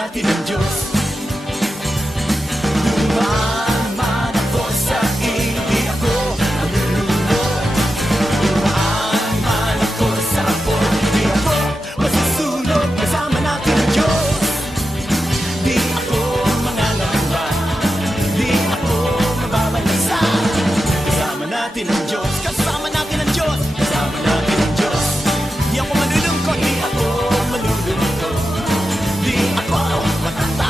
natin ang Diyos. Dumaan man ako sa hindi ako maluluno. Dumaan man ako sa apoy, di ako masusunog. Kasama natin ang Diyos. Di ako mangalamba, di ako mababalisa. Kasama natin ang Diyos. Kasama natin ang Diyos. Kasama natin ang Diyos. Di ako malulungkot, di ako malulungkot. Di ako matata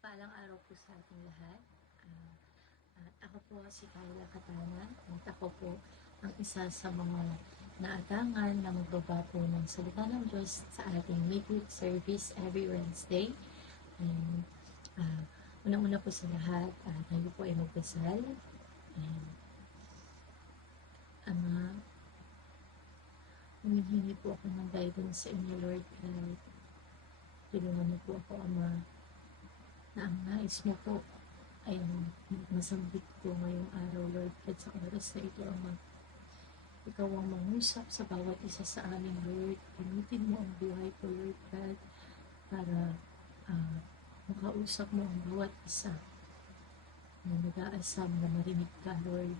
Mapagpalang araw po sa ating lahat. At ako po si Kyla Katana at ako po ang isa sa mga naatangan na magbaba po ng salita ng Diyos sa ating midweek service every Wednesday. And unang-una po sa lahat, tayo po ay magdasal. And humihingi po ako ng guidance sa inyo, Lord, at tulungan niyo po ako, Ama, na ang nais mo po ay masambit ko ngayong araw, Lord, at sa oras na ito, Ama. Ikaw ang mangusap sa bawat isa sa amin, Lord. Gamitin mo ang buhay ko, Lord God, para makausap mo ang bawat isa na nag-aasam na marinig ka, Lord.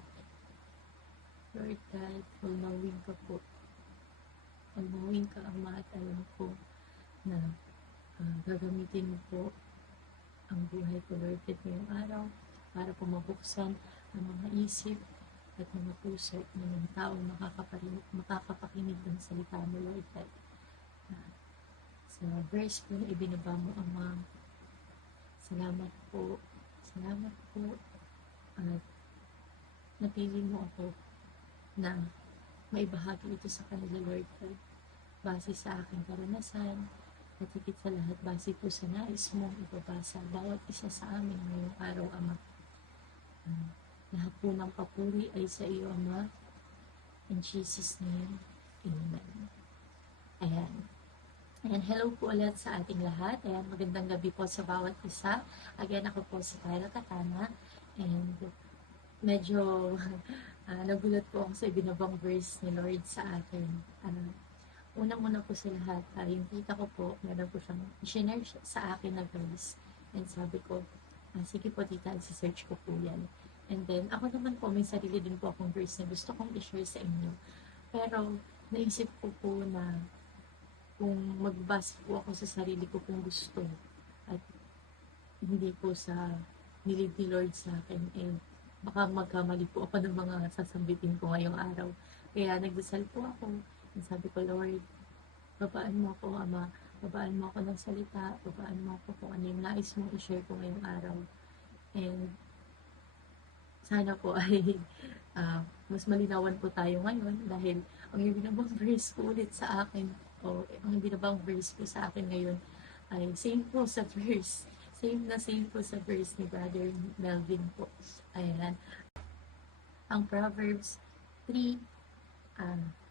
Lord God, all-knowing ka po. All-knowing ka, Ama, at alam ko na gagamitin mo po ang buhay ko, Lord, at ngayong araw para po mabuksan ang mga isip at mga puso ng mga taong makakapakinig ng salita mo, Lord God. Sa verse po na ibinaba mo, Ama, salamat po at napili mo ako na maibahagi ito sa kanila, Lord God, base sa aking karanasan at higit sa lahat base po sa nais mong ibabasa bawat isa sa amin ngayong araw, Ama. Lahat po ng papuri ay sa iyo, Ama. In Jesus' name, Amen. Ayan. Ayan, hello po ulit sa ating lahat. Ayan, magandang gabi po sa bawat isa. Again, ako po si Kyla Katana. And medyo nagulat po ako sa ibinabang verse ni Lord sa akin. Unang-una po sa lahat, yung tita ko po, meron po siyang i-share sa akin na verse. And sabi ko, sige po tita, i-search ko po yan. And then, ako naman po, may sarili din po akong verse na gusto kong i-share sa inyo. Pero, naisip ko po na kung magbasa po ako sa sarili ko kung gusto at hindi po sa nilid ni Lord sa akin, baka magkamali po ako ng mga sasambitin ko ngayong araw. Kaya nagdasal po ako. And sabi ko, Lord, babaan mo ako, Ama. Babaan mo ako ng salita. Babaan mo ako kung ano yung nais mong i-share ko ngayong araw. And sana po ay mas malinawan po tayo ngayon dahil ang ibinabang verse po ulit sa akin o ang ibinabang verse po sa akin ngayon ay same po sa verse. Same po sa verse ni Brother Melvin po. Ayan. Ang Proverbs 3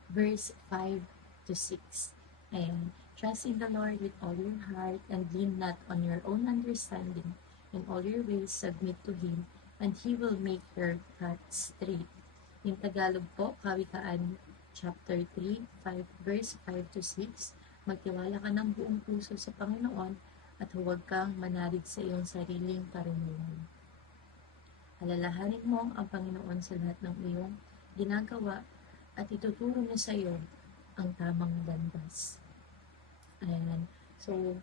verse 5 to 6. Ayan. Trust in the Lord with all your heart and lean not on your own understanding. In all your ways submit to Him and He will make your path straight. Yung Tagalog po, Kawikaan chapter 3, verse 5 to 6. Magtiwala ka ng buong puso sa Panginoon at huwag kang manalig sa iyong sariling karunungan. Alalahanin mo ang Panginoon sa lahat ng iyong ginagawa at ituturo niya sa iyo ang tamang landas. Ayan. So,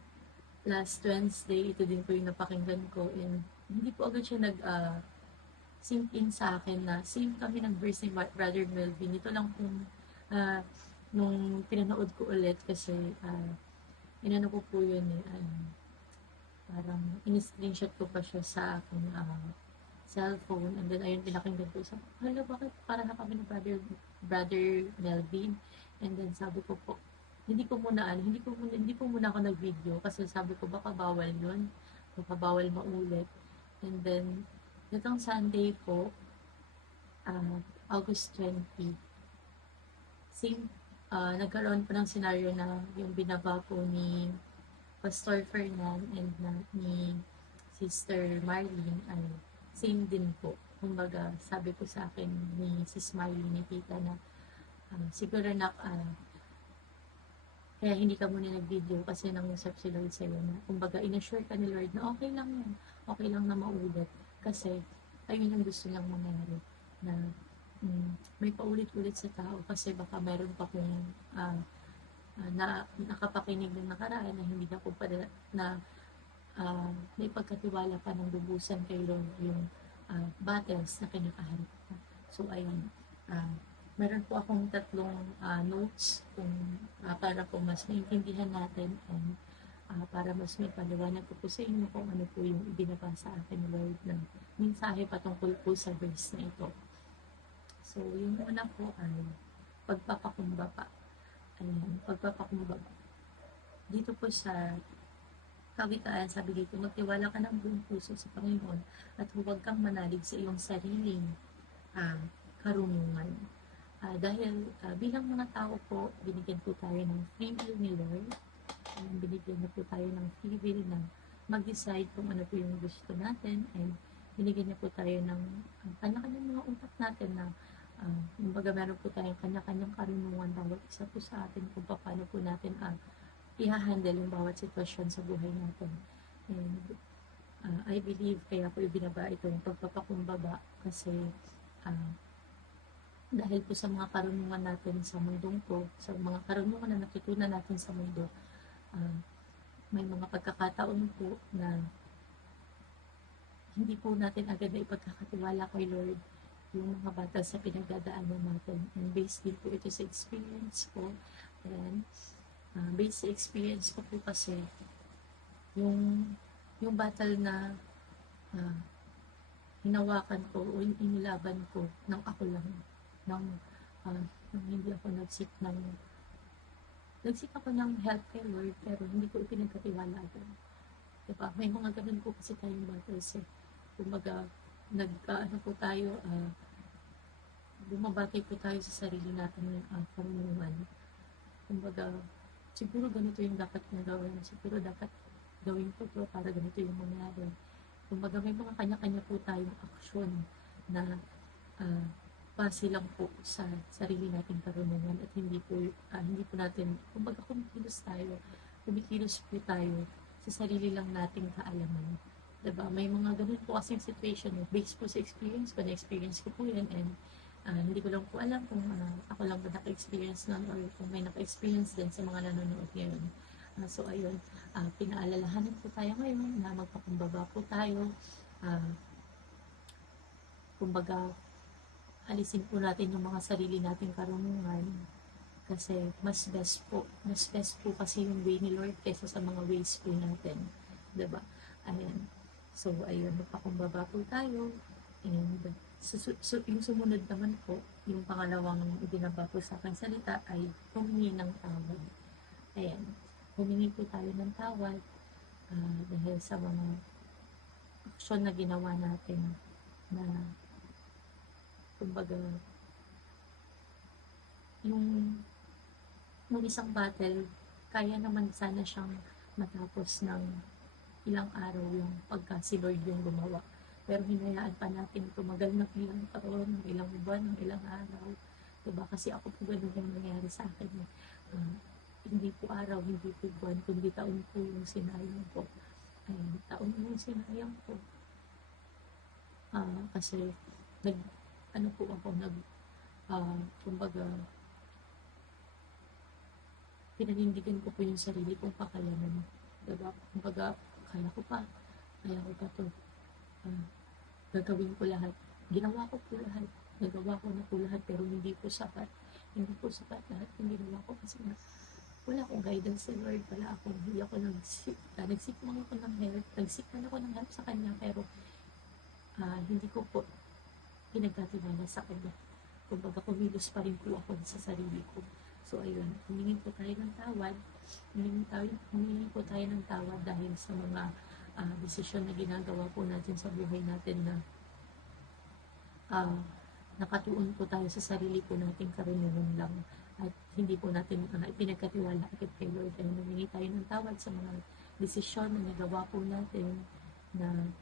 last Wednesday, ito din po yung napakinggan ko and hindi po agad siya sink in sa akin na same kami ng verse ni Brother Melvin. Ito lang kung nung pinanood ko ulit kasi inano ko po yun parang in-screenshot ko pa siya sa aking cellphone and then ayun pinakinggan ko. Sabi ko, hala, bakit para na kami ng Brother Melvin? And then sabi ko po, hindi po muna ako nag-video kasi sabi ko baka bawal yun. Baka bawal maulit. And then, itong Sunday po, August 20, same, nagkaroon po ng scenario na yung binaba po ni Pastor Fernan and ni Sister Marlene ay same din po. Kumbaga, sabi po sa akin ni Sis Marlene, ni Tita na siguro na kaya hindi ka muna nag-video kasi nangusap si Lord sa'yo na kumbaga inassure ka ni Lord na okay lang yan, okay lang na maulit kasi ayun yung gusto niyang mangyari na may paulit-ulit sa tao kasi baka meron pa kung na nakapakinig ng nakaraan na hindi na po pala na may pagkatiwala pa ng lubusan kay Lord yung battles na kinakaharap ko. So, ayun. Meron po akong tatlong notes kung para po mas maintindihan natin and para mas may paliwanag ko po sa inyo kung ano po yung ibinaba sa akin ni Lord na mensahe patungkol po sa verse na ito. So, yung una po ay pagpapakumbaba. Ayan, pagpapakumbaba. Dito po sa kawikaan, sabi dito, magtiwala ka ng buong puso sa Panginoon at huwag kang manalig sa iyong sariling karunungan. Dahil bilang mga tao po, binigyan po tayo ng free will ni Lord. Binigyan na po tayo ng free will na mag-decide kung ano po yung gusto natin, and binigyan niya po tayo ng kanya-kanyang mga utak natin na kumbaga meron po tayong kanya-kanyang karunungan bawat isa po sa atin kung paano po natin i-handle yung bawat sitwasyon sa buhay natin. And I believe kaya po ibinaba itong pagpapakumbaba kasi dahil po sa mga karunungan natin sa mundong po, sa mga karunungan na natutunan natin sa mundo, may mga pagkakataon po na hindi po natin agad na ipagkakatiwala kay Lord yung mga battle sa pinagdadaanan natin. And based din po ito sa experience ko. And based sa experience ko po kasi, yung battle na hinawakan ko o inilaban ko ng ako lang, nang hindi ako nagsik ako ng help kay Lord, pero hindi ko ipinagkatiwala agad. Diba? May mga ganun po kasi tayong battles eh. Kumbaga, ano po tayo, bumabati po tayo sa sarili natin ng karunungan. Kumbaga, siguro ganito yung dapat kong gawin. Siguro dapat gawin ko to para ganito yung mangyari. Kumbaga, may mga kanya-kanya po tayong aksyon na base lang po sa sarili nating karunungan at hindi po natin, kumbaga kumikilos po tayo sa sarili lang nating kaalaman. Diba? May mga ganun po kasing situation based po sa experience ko, na-experience ko po yan, and hindi ko lang po alam kung ako lang ba naka-experience nun or kung may naka-experience din sa mga nanonood ngayon. So ayun, pinaalalahanan po tayo ngayon na magpakumbaba po tayo. Kumbaga, alisin po natin yung mga sarili nating karunungan kasi mas best po kasi yung way ni Lord kaysa sa mga ways po natin, diba? Ayan. So ayun, magpakumbaba po tayo, and yung sumunod naman po, yung pangalawang ibinaba po sa aking salita ay humingi ng tawad. Ayan, humingi po tayo ng tawad dahil sa mga aksyon na ginawa natin na kumbaga yung isang battle, kaya naman sana siyang matapos ng ilang araw yung pagka si Lord yung gumawa. Pero hinayaan pa natin tumagal ng ilang taon, ng ilang buwan, ng ilang araw. Diba? Kasi ako po ganun yung nangyari sa akin. Hindi po araw, hindi po buwan, kundi taon po yung sinayang ko. Taon yung sinayang ko. Kasi kumbaga, pinanindigan ko po yung sarili kong kakayanan. Diba? Kumbaga, kaya ko pa to. Gagawin ko lahat. Ginawa ko po lahat. Nagawa ko na po lahat, pero hindi po sapat. Hindi po sapat lahat yung ginawa ko kasi wala akong guidance sa Lord. Hindi ako nagsik man ako ng help. Nagsik man ako ng help sa Kanya, pero hindi ko po pinagkatiwala sa Kanya. Kumbaga, kumilos pa rin po ako sa sarili ko. So, ayun, humingi po tayo ng tawad. Humingi po tayo ng tawad dahil sa mga desisyon na ginagawa po natin sa buhay natin na nakatuon po tayo sa sarili po nating karunungan lang at hindi po natin ipinagkatiwala agad kay Lord. Ayun, humingi tayo ng tawad sa mga desisyon na nagawa po natin na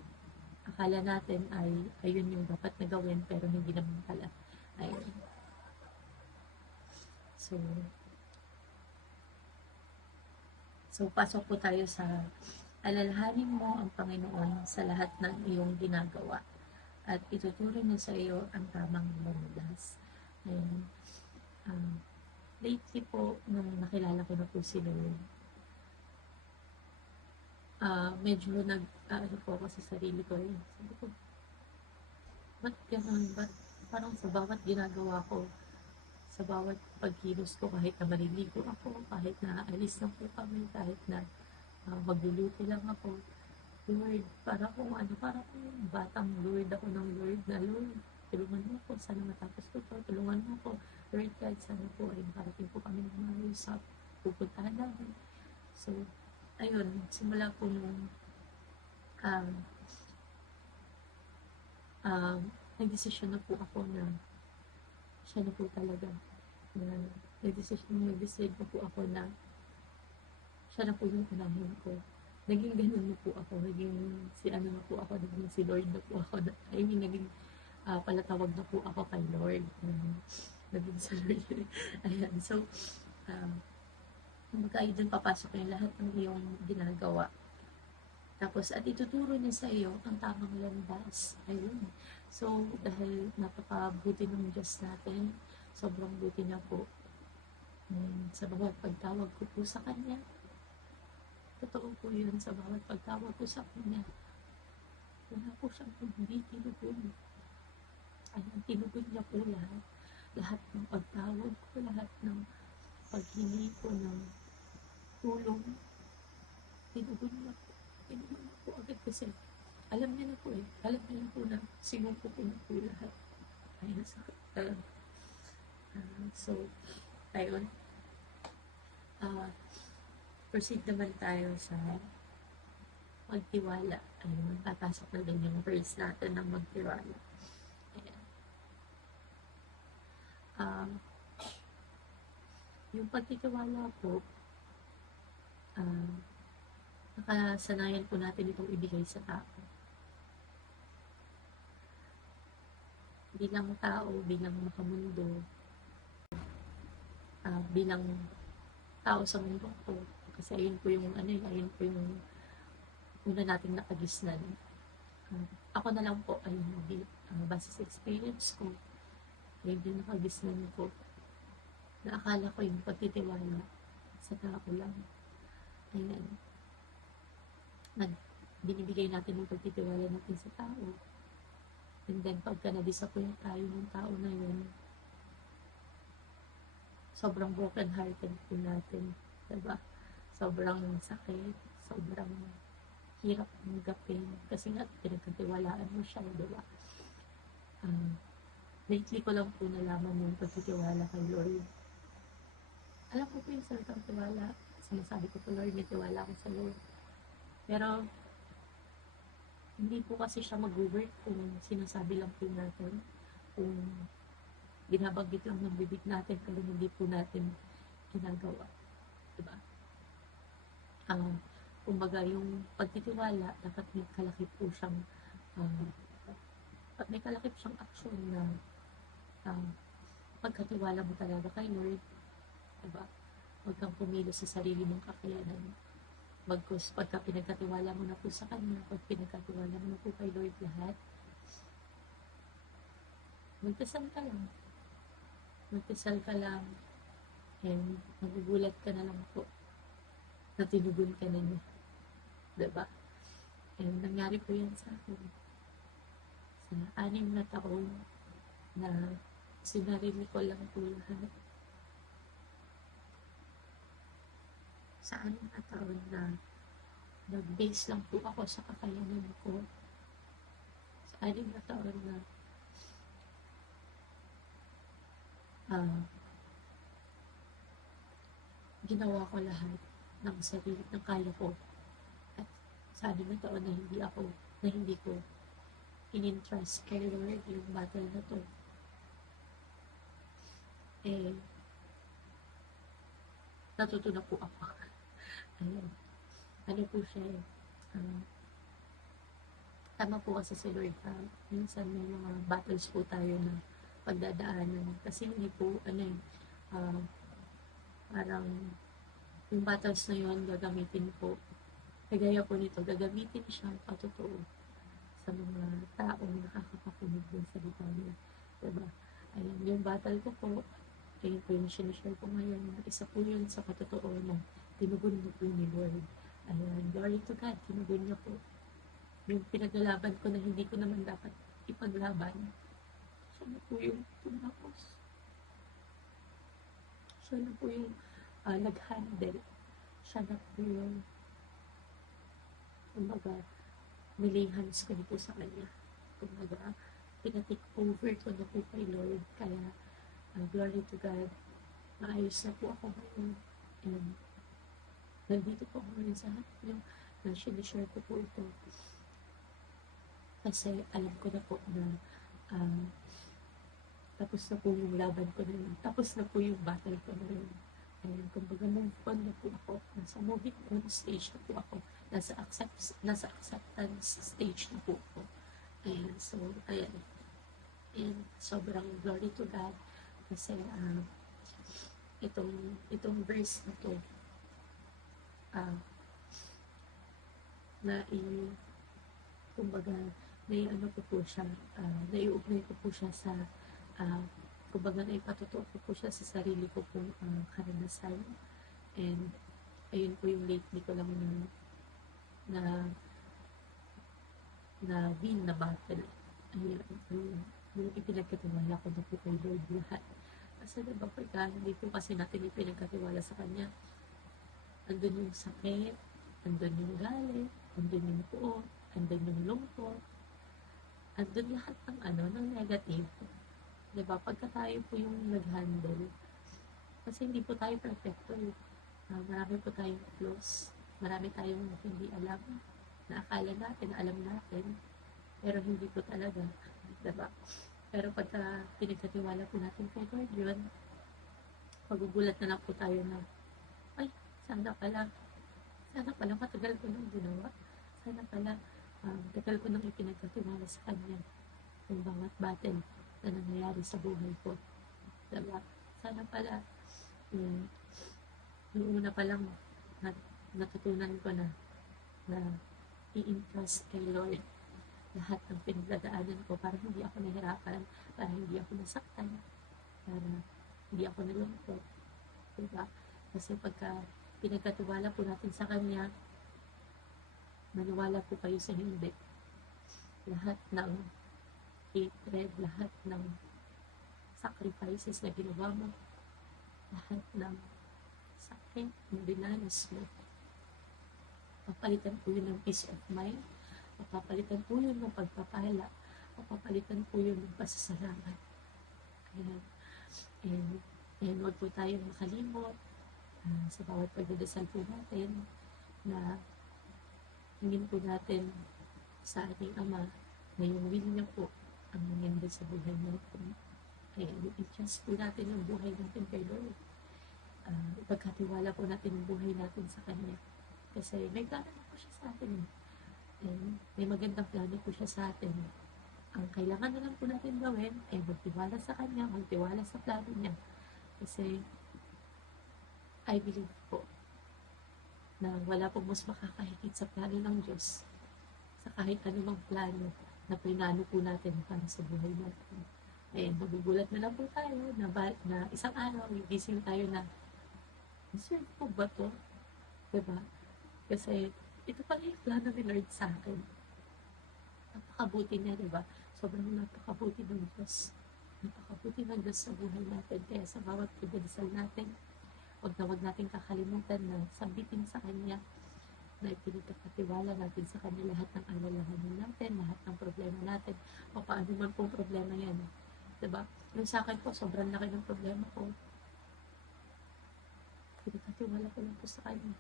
akala natin ay ayun yung dapat na gawin, pero hindi naman pala. Ayun. So, pasok po tayo sa alalahanin mo ang Panginoon sa lahat ng iyong ginagawa at ituturo niya sa iyo ang tamang lumilas. Ayun. Lately po, nung nakilala ko na po si Lord, medyo ano po ako sa sarili ko. Sabi ko, ba't ganun? Parang sa bawat ginagawa ko, sa bawat pagkilos ko, kahit na maliligo ako, kahit na alis na po kami, kahit na magluluto lang ako. Lord, para kung ano, para kung batang Lord ako ng Lord na Lord, tulungan mo ako, sana matapos ko to, tulungan mo ako, Lord God, sana po ay makarating po kami ng maayos sa pupuntahan namin. So, ayun, simula po nung um, um, nagdesisyon na po ako na siya na po talaga, na nag-decide na po ako na siya na po yung unahin ko. Naging ganun na po ako, naging si ano na po ako, naging si Lord na po ako. I mean, naging palatawag na po ako kay Lord. Naging si Lord. Ayan, so, kumbaga dun papasok yung lahat ng iyong ginagawa. Tapos, at ituturo niya sa iyo ang tamang landas. Ayun. So, dahil napakabuti ng Diyos natin, sobrang buti niya po. Sa bawat pagtawag ko po sa Kanya, totoo po yun, sa bawat pagtawag ko sa Kanya, wala po siyang hindi tinugon. Ayun, tinugon niya po lahat. Lahat ng pagtawag ko, lahat ng paghingi ko ng tulong, tinugon niya po. Tinugon niya po agad kasi alam niya na po eh. Alam niya na po na sinuko ko na po lahat. Ayun, so, ayun. Proceed naman tayo sa magtiwala. Ayun, papasok na din yung verse natin ng magtiwala. Ayan. Yung pagtitiwala po, nakasanayan po natin itong ibigay sa tao. Bilang tao, bilang makamundo, bilang tao sa mundo ko. Kasi ayun po yung ayun po yung una nating nakagisnan. Ako na lang po ay hindi, base sa experience ko, ayun din nakagisnan ko. Na akala ko yung pagtitiwala sa tao lang. Ayan. Binibigay natin yung pagtitiwala natin sa tao. And then, pagka na-disappoint tayo ng tao na yun, sobrang broken hearted po natin. Diba? Sobrang sakit, sobrang hirap tanggapin. Kasi nga, pinagkatiwalaan mo siya, diba? Lately ko lang po nalaman yung pagtitiwala kay Lord. Alam ko po yung salitang tiwala. Sinasabi ko po, Lord, may tiwala ako sa Lord. Pero, hindi po kasi siya mag-work kung sinasabi lang po natin, kung binabanggit lang ng bibig natin, pero hindi po natin ginagawa. Diba? Kumbaga, yung pagtitiwala, dapat may kalakip po siyang, may kalakip siyang aksyon na pagkatiwala mo talaga kay Lord, diba? Huwag kang pumilos sa sarili mong kakayanan. Bagkus, pagka pinagkatiwala mo na po sa Kanya, pag pinagkatiwala mo na po kay Lord lahat, magdasal ka lang. Magdasal ka lang, and magugulat ka na lang po na tinugon ka na niya. Diba? And nangyari po yan sa akin. Sa 6 na taon na sinarili ko lang po lahat. Sa 6 na taon na nag-base lang po ako sa kakayanan ko. Sa 6 na taon na ginawa ko lahat ng sarili, ng kaya ko. At sa 6 na taon na hindi ko in-entrust kay Lord yung battle na to. Natuto na po ako. Ayan. Ano po siya tama po kasi si Lord, minsan may mga battles po tayo na pagdadaanan. Kasi hindi po, parang yung battles na yun, gagamitin po. Kagaya po nito, gagamitin siyang patotoo sa mga taong nakakapakinig ng salita niya. Diba? Ayan, yung battle ko po, ayun po yung sinishare ko ngayon. Isa po yun sa patotoo na tinugon mo po ni Lord. Ayan, glory to God, tinugon niya po. Yung pinaglalaban ko na hindi ko naman dapat ipaglaban, siya na po yung tumapos. Siya na po yung nag-handle. Siya na po yung kumbaga, nilay hands ko na po sa Kanya. Kumbaga, pina-take over ko na po kay Lord. Kaya, glory to God, maayos na po ako ngayon. And, nandito po ako ngayon sa yung na-share ko po ito. Kasi, alam ko na po na tapos na po yung laban ko na yun. Tapos na po yung battle ko na yun. Ayan, kumbaga move on na po ako. Nasa moving on stage na po ako. Nasa acceptance stage na po ako. Ayan, so, ayan. And sobrang glory to God. Kasi, itong verse na to, kumbaga, ano ko po siya, naiugnay ko po siya sa, kumbaga, naipatotoo ko po siya sa sarili ko pong karanasan. And, ayun po yung lately ko lang na win na battle. Ayun, yung ipinagkatiwala ko na po kay Lord lahat. Kasi diba, pagka hindi po kasi natin ipinagkatiwala sa Kanya, andun yung sakit, andun yung galit, andun yung puot, andun yung lungkot, andun lahat ng negative. Diba? Pagka tayo po yung nag-handle, kasi hindi po tayo perfecto. Marami po tayong flaws, marami tayong hindi alam, na akala natin, alam natin, pero hindi po talaga. Diba? Pero pagka pinagkatiwala po natin kay Lord yun, magugulat na lang po tayo na, ay, sana pala matagal ko nang ginawa. Sana pala, tagal ko nang ipinagkatiwala sa Kanya yung bawat battle na nangyayari sa buhay ko. Diba? Sana pala, yung una pa lang, natutunan ko na i-entrust kay Lord lahat ng pinagdadaanan ko para hindi ako nahirapan, para hindi ako nasaktan, para hindi ako nalungkot. Diba? Kasi pagka pinagkatiwala po natin sa Kanya, maniwala po kayo sa hindi. Lahat ng hatred, lahat ng sacrifices na ginawa mo, lahat ng sakit na dinanas mo, papalitan po yun ng peace of mind, papalitan po yun ng pagpapala, papalitan po yun ng pasasalamat. Ayan. And huwag po tayong makalimot sa bawat pagdadasal po natin na hingin po natin sa ating Ama na yung will niya po ang nangyari sa buhay natin. Ayan, i-trust po natin yung buhay natin kay Lord. Ipagkatiwala po natin yung buhay natin sa Kanya. Kasi may plano po siya sa atin. And may magandang plano po siya sa atin. Ang kailangan na lang po natin gawin ay magtiwala sa Kanya, magtiwala sa plano niya. Kasi I believe po na wala pong mas makakahigit sa plano ng Diyos sa kahit anumang plano na plinano po natin para sa buhay natin. Ayan, magugulat na lang po tayo na isang araw, gigising tayo na, deserve po ba to? Diba? Kasi ito pala yung plano ni Lord sa akin. Napakabuti niya, diba? Sobrang napakabuti ng Diyos. Napakabuti ng Diyos sa buhay natin. Kaya sa bawat pagdadasal natin, huwag natin kakalimutan na sabitin sa Kanya na ipinagkakatiwala natin sa Kanya lahat ng alalahanin natin, lahat ng problema natin, o paano man pong problema yan. Diba? Yung sa akin po, sobrang laki ng problema ko. Pinagkatiwala ko lang po sa Kanya.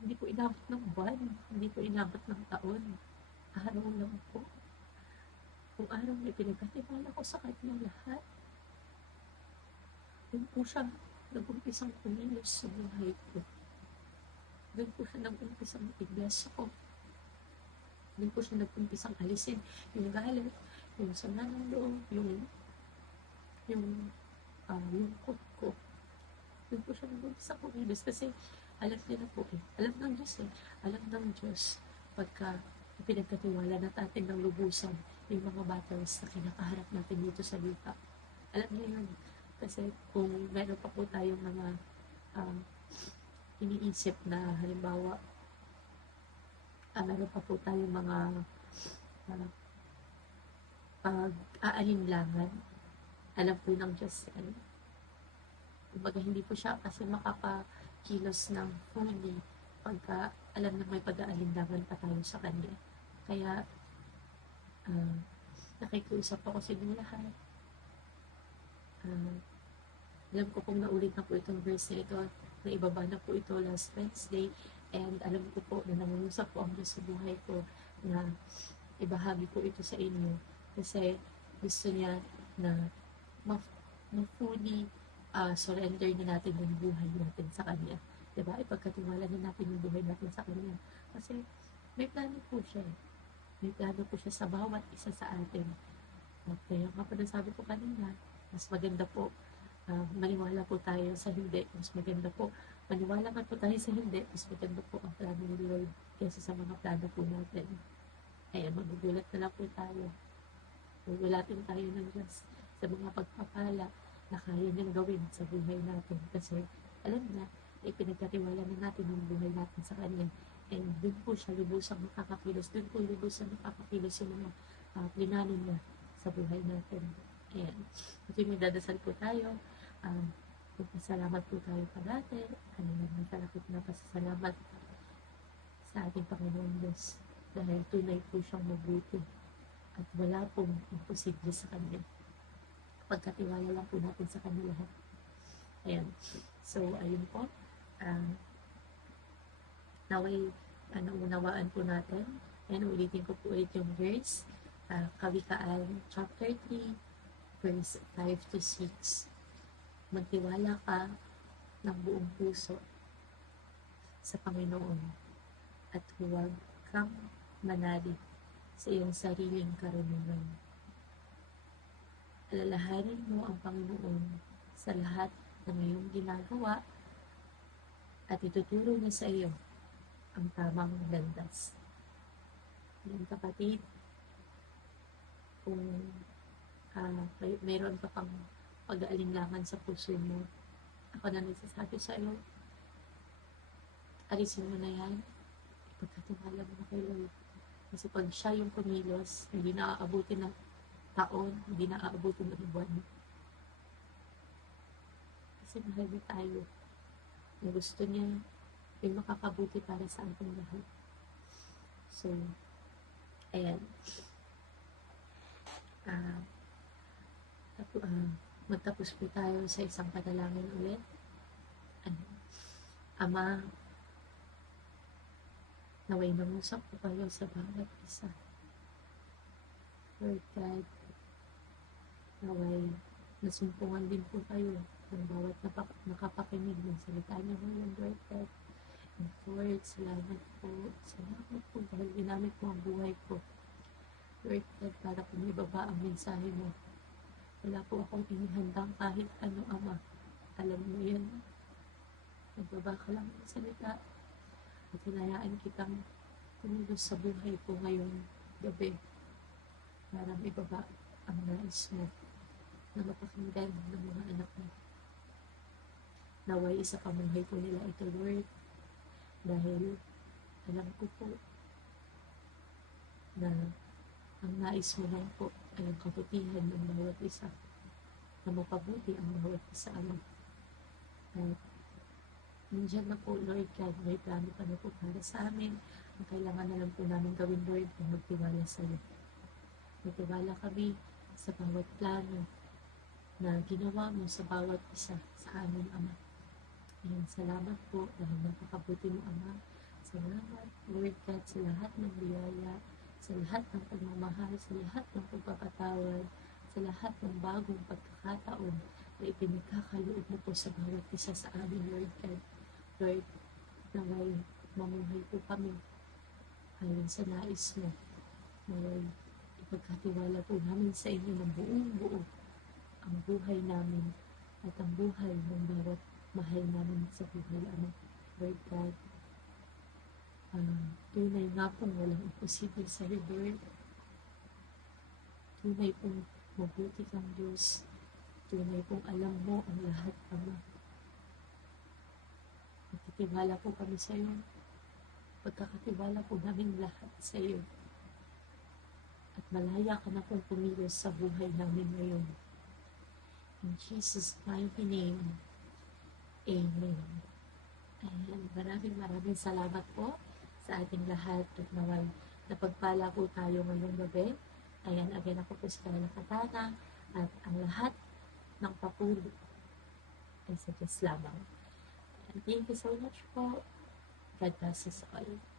Hindi po inabot ng buwan, hindi po inabot ng taon. Araw lang po. Kung araw may pinagkatiwala ko sa Kanya lahat, doon po siya nag-umpisang kumilos sa buhay ko. Doon po siya nag-umpisang i-bless ako. Doon po siya nag-umpisang alisin yung galit, yung sama ng loob, yung lungkot ko. Doon po siya nag-umpisang kumilos kasi alam niya na po alam ng Diyos alam ng Diyos pagka pinagkatiwala natin ng lubusan yung mga battles na kinakaharap natin dito sa lupa. Alam niya yun. Kasi kung meron pa po tayong mga iniisip na halimbawa meron pa po tayong mga pag-aalinlangan, alam po ng Diyos yan. Kumbaga hindi po siya kasi makakakilos ng fully kapagka alam na may pag-aalinlangan pa tayo sa Kanya. Kaya, nakikiusap ako sa inyo lahat. Alam ko pong naulit na po itong verse na ito, na ibaba na po ito last Wednesday, and alam ko po na nangungusap po ang Diyos sa buhay ko na ibahagi po ito sa inyo kasi gusto niya na ma-fully surrender na natin yung buhay natin sa Kanya. Diba? Ipagkatiwala na natin yung buhay natin sa Kanya. Kasi may plano po siya. May plano po siya sa bawat isa sa atin. At kaya nga po nasabi ko kanina, mas maganda po maniwala po tayo sa hindi. Mas maganda po maniwala man po tayo sa hindi. Mas maganda po ang plano ni Lord kaysa sa mga plano po natin. Kaya magugulat na lang po tayo. Gugulatin tayo ng Diyos sa mga pagpapala na kaya niyang gawin sa buhay natin. Kasi alam na, ipinagkatiwala na natin yung buhay natin sa Kanya. And dun po siya lubusang makakakilos. Dun po lubusang makakakilos yung mga plinanin niya sa buhay natin. Ayan. At yung magdadasal po tayo, magpasalamat po tayo parati. Masarapit na pasasalamat sa ating Panginoon Diyos. Dahil tunay po siyang mabuti. At wala pong imposible sa Kanya. Pagkatiwala lang po natin sa Kanya lahat. Ayan. So, ayun po. Naway, unawaan po natin. Ayan, ulitin ko po ulit yung verse. Kawikaan, chapter 3, verse 5 to 6. Magtiwala ka ng buong puso sa Panginoon at huwag kang manalig sa iyong sariling karunungan. Alalahanin mo ang Panginoon sa lahat ng iyong ginagawa at ituturo niya sa iyo ang tamang landas. Yan kapatid, kung mayroon ka pang pag-aalinlangan sa puso mo, ako na nagsasabi sa iyo, alisin mo na yan, ipagkatiwala mo na kay Lord. Kasi pag siya yung kumilos, hindi na aabutin ng taon, hindi na aabutin ng buwan. Kasi mahal na tayo. Na gusto niya yung makakabuti para sa ating lahat. So, ayan. Magtapos po tayo sa isang panalangin ulit. Ama, naway nangusap po kayo sa bawat isa. Lord God, naway nasumpungan din po kayo ng bawat nakapakinig ng salita niyo ngayon, Lord God. And Lord, salamat po. Salamat po dahil ginamit mo ang buhay ko. Lord God, para po may baba ang mensahe mo. Wala po akong inihandang kahit ano, Ama. Alam mo yan. Nagbaba ka lang ng salita. At hinayaan kitang tumulos sa buhay ko ngayong gabi. Para may baba ang nais mo na mapakinggan ng mga anak mo. Naway isa pamuhay ko nila ito, Lord. Dahil alam ko po na ang nais mo lang po ay ang kabutihan ng bawat isa, na mapabuti ang bawat isa, Ama. At nandiyan na po, Lord God, may plano ka na po para sa amin. Ang kailangan na lang po namin gawin, Lord, ay magtiwala sa iyo. Magtiwala kami sa bawat plano na ginawa mo sa bawat isa sa amin, Ama. Ayan, salamat po dahil napakabuti mo, Ama. Salamat, Lord God, sa lahat ng biyaya, sa lahat ng pagmamahal, sa lahat ng pagpapatawad, sa lahat ng bagong pagkakataon na ipinagkakaloob mo po sa bawat isa sa amin, Lord God. Lord, naway mamuhay po kami ayon sa nais mo. Naway ipagkatiwala po namin sa inyo ng buong buo ang buhay namin at ang buhay ng bawat mahal namin sa buhay, Ama. Lord God, tunay nga pong walang imposible sa iyo, Lord. Tunay pong mabuti kang Diyos. Tunay pong alam mo ang lahat, Ama. Magtitiwala po kami sa iyo. Pagkakatiwala po namin lahat sa iyo. At malaya ka na pong kumilos sa buhay namin ngayon. In Jesus' mighty name, Amen. Ayan, maraming salamat po sa ating lahat at naway napagpala po tayo ngayong gabi. Ayan, again ako po si Carla Katana at ang lahat ng papuri ay sa Diyos lamang. And thank you so much po. God bless us all.